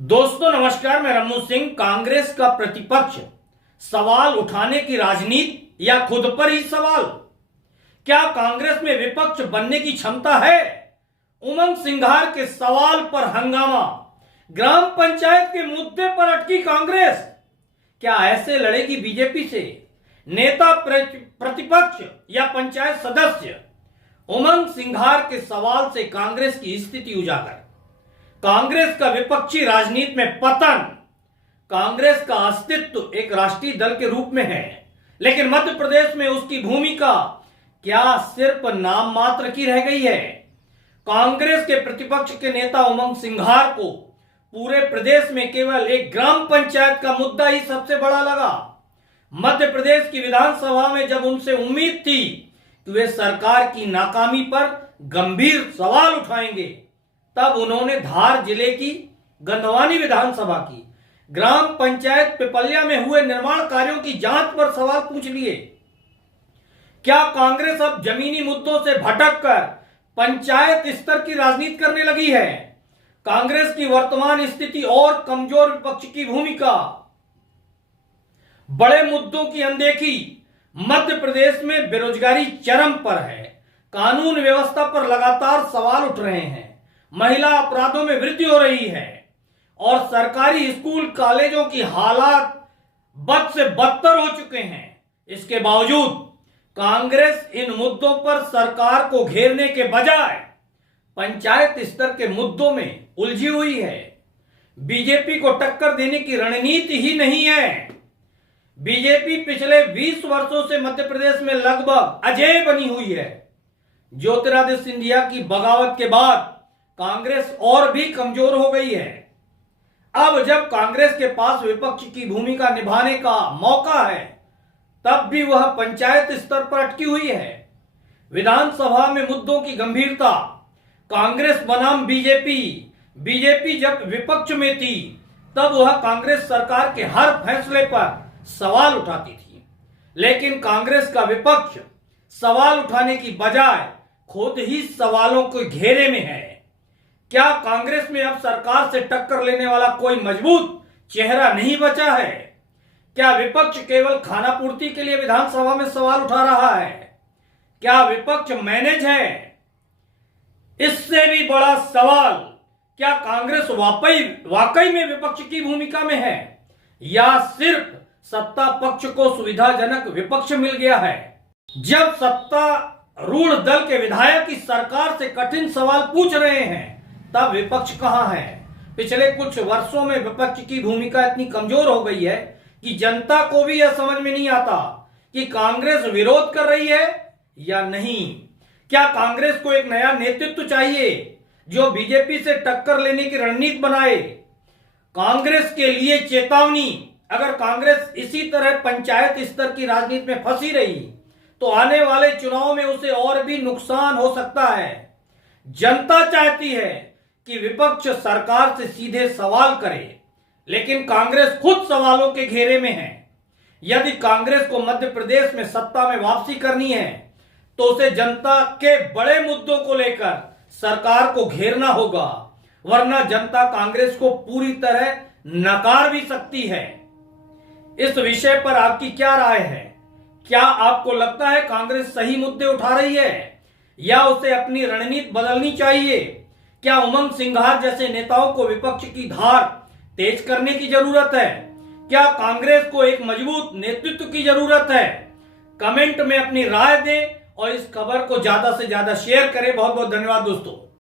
दोस्तों नमस्कार, मैं रमू सिंह। कांग्रेस का प्रतिपक्ष सवाल उठाने की राजनीति या खुद पर ही सवाल? क्या कांग्रेस में विपक्ष बनने की क्षमता है? उमंग सिंघार के सवाल पर हंगामा। ग्राम पंचायत के मुद्दे पर अटकी कांग्रेस, क्या ऐसे लड़ेगी बीजेपी से? नेता प्रतिपक्ष या पंचायत सदस्य? उमंग सिंघार के सवाल से कांग्रेस की स्थिति उजागर। कांग्रेस का विपक्षी राजनीति में पतन। कांग्रेस का अस्तित्व एक राष्ट्रीय दल के रूप में है, लेकिन मध्य प्रदेश में उसकी भूमिका क्या सिर्फ नाम मात्र की रह गई है? कांग्रेस के प्रतिपक्ष के नेता उमंग सिंघार को पूरे प्रदेश में केवल एक ग्राम पंचायत का मुद्दा ही सबसे बड़ा लगा। मध्य प्रदेश की विधानसभा में जब उनसे उम्मीद थी कि वे सरकार की नाकामी पर गंभीर सवाल उठाएंगे, तब उन्होंने धार जिले की गंधवानी विधानसभा की ग्राम पंचायत पिपलिया में हुए निर्माण कार्यों की जांच पर सवाल पूछ लिए। क्या कांग्रेस अब जमीनी मुद्दों से भटककर पंचायत स्तर की राजनीति करने लगी है? कांग्रेस की वर्तमान स्थिति और कमजोर विपक्ष की भूमिका, बड़े मुद्दों की अनदेखी। मध्य प्रदेश में बेरोजगारी चरम पर है, कानून व्यवस्था पर लगातार सवाल उठ रहे हैं, महिला अपराधों में वृद्धि हो रही है और सरकारी स्कूल कॉलेजों की हालात बद से बदतर हो चुके हैं। इसके बावजूद कांग्रेस इन मुद्दों पर सरकार को घेरने के बजाय पंचायत स्तर के मुद्दों में उलझी हुई है। बीजेपी को टक्कर देने की रणनीति ही नहीं है। बीजेपी पिछले 20 वर्षों से मध्य प्रदेश में लगभग अजेय बनी हुई है। ज्योतिरादित्य सिंधिया की बगावत के बाद कांग्रेस और भी कमजोर हो गई है। अब जब कांग्रेस के पास विपक्ष की भूमिका निभाने का मौका है, तब भी वह पंचायत स्तर पर अटकी हुई है। विधानसभा में मुद्दों की गंभीरता, कांग्रेस बनाम बीजेपी जब विपक्ष में थी, तब वह कांग्रेस सरकार के हर फैसले पर सवाल उठाती थी, लेकिन कांग्रेस का विपक्ष सवाल उठाने की बजाय खुद ही सवालों के घेरे में है। क्या कांग्रेस में अब सरकार से टक्कर लेने वाला कोई मजबूत चेहरा नहीं बचा है? क्या विपक्ष केवल खाना पूर्ति के लिए विधानसभा में सवाल उठा रहा है? क्या विपक्ष मैनेज है? इससे भी बड़ा सवाल, क्या कांग्रेस वाकई में विपक्ष की भूमिका में है या सिर्फ सत्ता पक्ष को सुविधाजनक विपक्ष मिल गया है? जब सत्तारूढ़ दल के विधायक की सरकार से कठिन सवाल पूछ रहे हैं, तब विपक्ष कहां है? पिछले कुछ वर्षों में विपक्ष की भूमिका इतनी कमजोर हो गई है कि जनता को भी यह समझ में नहीं आता कि कांग्रेस विरोध कर रही है या नहीं। क्या कांग्रेस को एक नया नेतृत्व चाहिए जो बीजेपी से टक्कर लेने की रणनीति बनाए? कांग्रेस के लिए चेतावनी, अगर कांग्रेस इसी तरह पंचायत स्तर की राजनीति में फंसी रही तो आने वाले चुनाव में उसे और भी नुकसान हो सकता है। जनता चाहती है कि विपक्ष सरकार से सीधे सवाल करे, लेकिन कांग्रेस खुद सवालों के घेरे में है। यदि कांग्रेस को मध्य प्रदेश में सत्ता में वापसी करनी है, तो उसे जनता के बड़े मुद्दों को लेकर सरकार को घेरना होगा, वरना जनता कांग्रेस को पूरी तरह नकार भी सकती है। इस विषय पर आपकी क्या राय है? क्या आपको लगता है कांग्रेस सही मुद्दे उठा रही है या उसे अपनी रणनीति बदलनी चाहिए? क्या उमंग सिंघार जैसे नेताओं को विपक्ष की धार तेज करने की जरूरत है? क्या कांग्रेस को एक मजबूत नेतृत्व की जरूरत है? कमेंट में अपनी राय दें और इस खबर को ज्यादा से ज्यादा शेयर करें। बहुत बहुत धन्यवाद दोस्तों।